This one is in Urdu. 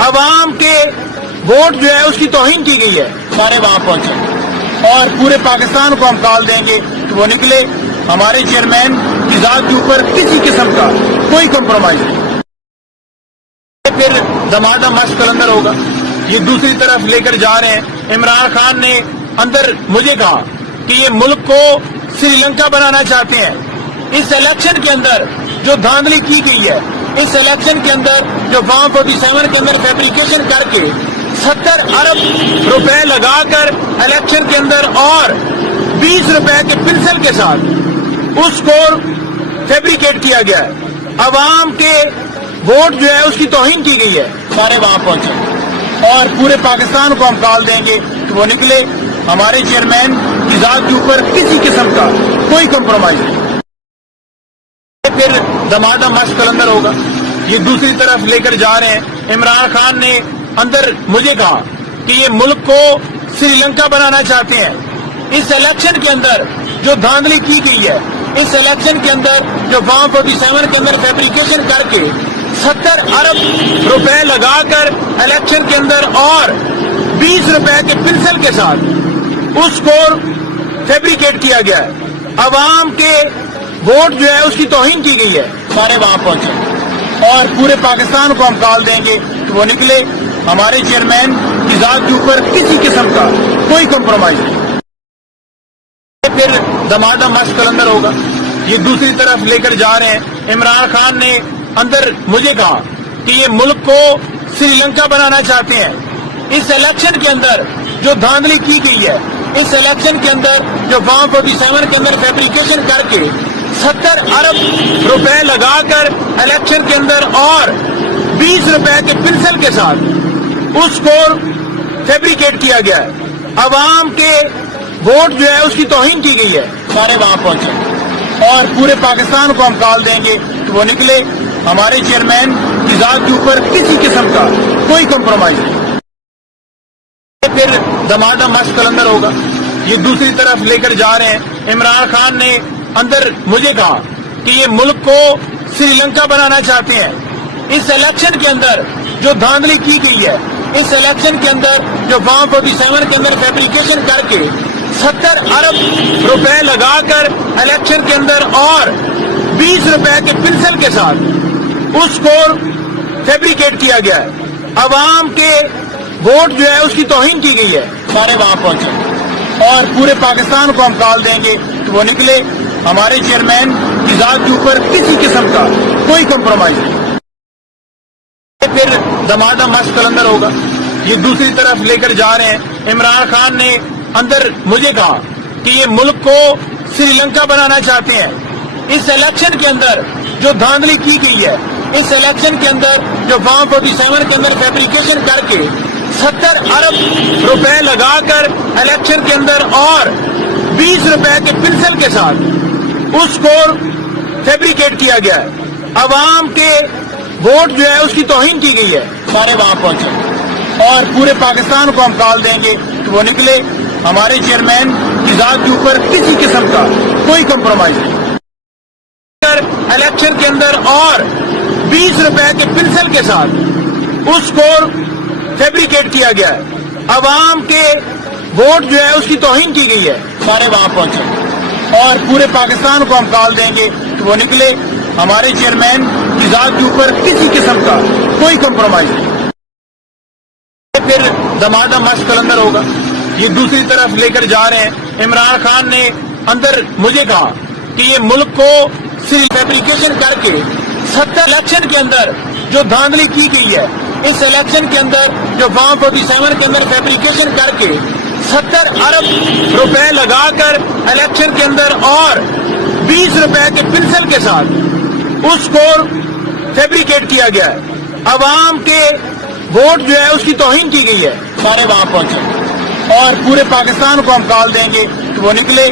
عوام کے ووٹ جو ہے اس کی توہین کی گئی ہے. سارے وہاں پہنچے اور پورے پاکستان کو ہم کال دیں گے کہ وہ نکلے. ہمارے چیئرمین کی ذات کے اوپر کسی قسم کا کوئی کمپرومائز نہیں. پھر دمادم مشق قلندر ہوگا. یہ دوسری طرف لے کر جا رہے ہیں. عمران خان نے اندر مجھے کہا کہ یہ ملک کو سری لنکا بنانا چاہتے ہیں. اس الیکشن کے اندر جو دھاندلی کی گئی ہے, اس الیکشن کے اندر جو فارم 47 کے اندر فیبریکیشن کر کے 70 ارب روپے لگا کر الیکشن کے اندر اور 20 روپے کے پنسل کے ساتھ اس کو فیبریکیٹ کیا گیا ہے. عوام کے ووٹ جو ہے اس کی توہین کی گئی ہے. سارے وہاں پہنچے اور پورے پاکستان کو ہم کال دیں گے کہ وہ نکلے. ہمارے چیئرمین کی ذات کے اوپر کسی قسم کا کوئی کمپرومائز نہیں. پھر دمادم مشق قلندر ہوگا. یہ دوسری طرف لے کر جا رہے ہیں. عمران خان نے اندر مجھے کہا کہ یہ ملک کو سری لنکا بنانا چاہتے ہیں. اس الیکشن کے اندر جو دھاندلی کی گئی ہے, اس الیکشن کے اندر جو فارم 47 کے اندر فیبریکیشن کر کے 70 ارب روپے لگا کر الیکشن کے اندر اور 20 روپے کے پنسل کے ساتھ اس کو فیبریکیٹ کیا گیا ہے. عوام کے ووٹ جو ہے اس کی توہین کی گئی ہے. سارے وہاں پہنچے اور پورے پاکستان کو ہم کال دیں گے کہ وہ نکلے. ہمارے چیئرمین کی ذات کے اوپر کسی قسم کا کوئی کمپرومائز نہیں. پھر دمادم مشق قلندر ہوگا. یہ دوسری طرف لے کر جا رہے ہیں. عمران خان نے اندر مجھے کہا کہ یہ ملک کو سری لنکا بنانا چاہتے ہیں. اس الیکشن کے اندر جو دھاندلی کی گئی ہے, اس الیکشن کے اندر جو فارم 47 کے اندر فیبریکیشن کر کے 70 ارب روپے لگا کر الیکشن کے اندر اور 20 روپے کے پنسل کے ساتھ اس کو فیبریکیٹ کیا گیا ہے. عوام کے ووٹ جو ہے اس کی توہین کی گئی ہے. سارے وہاں پہنچے اور پورے پاکستان کو ہم کال دیں گے کہ وہ نکلے. ہمارے چیئرمین کی ذات کے اوپر کسی قسم کا کوئی کمپرومائز نہیں. پھر دمادم مشق قلندر ہوگا. یہ دوسری طرف لے کر جا رہے ہیں. عمران خان نے اندر مجھے کہا کہ یہ ملک کو سری لنکا بنانا چاہتے ہیں. اس الیکشن کے اندر جو دھاندلی کی گئی ہے, اس الیکشن کے اندر جو فارم 47 کے اندر فیبریکیشن کر کے 70 ارب روپے لگا کر الیکشن کے اندر اور 20 روپے کے پنسل کے ساتھ اس کو فیبریکیٹ کیا گیا ہے. عوام کے ووٹ جو ہے اس کی توہین کی گئی ہے. سارے وہاں پہنچے اور پورے پاکستان کو ہم کال دیں گے کہ وہ نکلے. ہمارے چیئرمین کی ذات کے اوپر کسی قسم کا کوئی کمپرومائز نہیں. پھر دمادم مشق قلندر ہوگا. یہ دوسری طرف لے کر جا رہے ہیں. عمران خان نے اندر مجھے کہا کہ یہ ملک کو سری لنکا بنانا چاہتے ہیں. اس الیکشن کے اندر جو دھاندلی کی گئی ہے, اس الیکشن کے اندر جو فارم 47 کے اندر فیبریکیشن کر کے 70 ارب روپے لگا کر الیکشن کے اندر اور 20 روپے کے پنسل کے ساتھ اس کو فیبریکیٹ کیا گیا ہے. عوام کے ووٹ جو ہے اس کی توہین کی گئی ہے. سارے وہاں پہنچے اور پورے پاکستان کو ہم کال دیں گے کہ وہ نکلے. ہمارے چیئرمین کی ذات کے اوپر کسی قسم کا کوئی کمپرومائز نہیں. الیکشن کے اندر اور 20 روپے کے پنسل کے ساتھ اس کو فیبریکیٹ کیا گیا ہے. عوام کے ووٹ جو ہے اس کی توہین کی گئی ہے. سارے وہاں پہنچے اور پورے پاکستان کو ہم کال دیں گے کہ وہ نکلے. ہمارے چیئرمین کی ذات کے اوپر کسی قسم کا کوئی کمپرومائز نہیں. پھر دمادم مشق قلندر ہوگا. یہ دوسری طرف لے کر جا رہے ہیں. عمران خان نے اندر مجھے کہا کہ یہ ملک کو سری فیبریکیشن کر کے 70 الیکشن کے اندر جو دھاندلی کی گئی ہے, اس الیکشن کے اندر جو فارم 47 کے اندر فیبریکیشن کر کے 70 ارب روپے لگا کر الیکشن کے اندر اور 20 روپے کے پنسل کے ساتھ اس کو فیبریکیٹ کیا گیا ہے. عوام کے ووٹ جو ہے اس کی توہین کی گئی ہے. سارے وہاں پہنچے اور پورے پاکستان کو ہم کال دیں گے کہ وہ نکلے.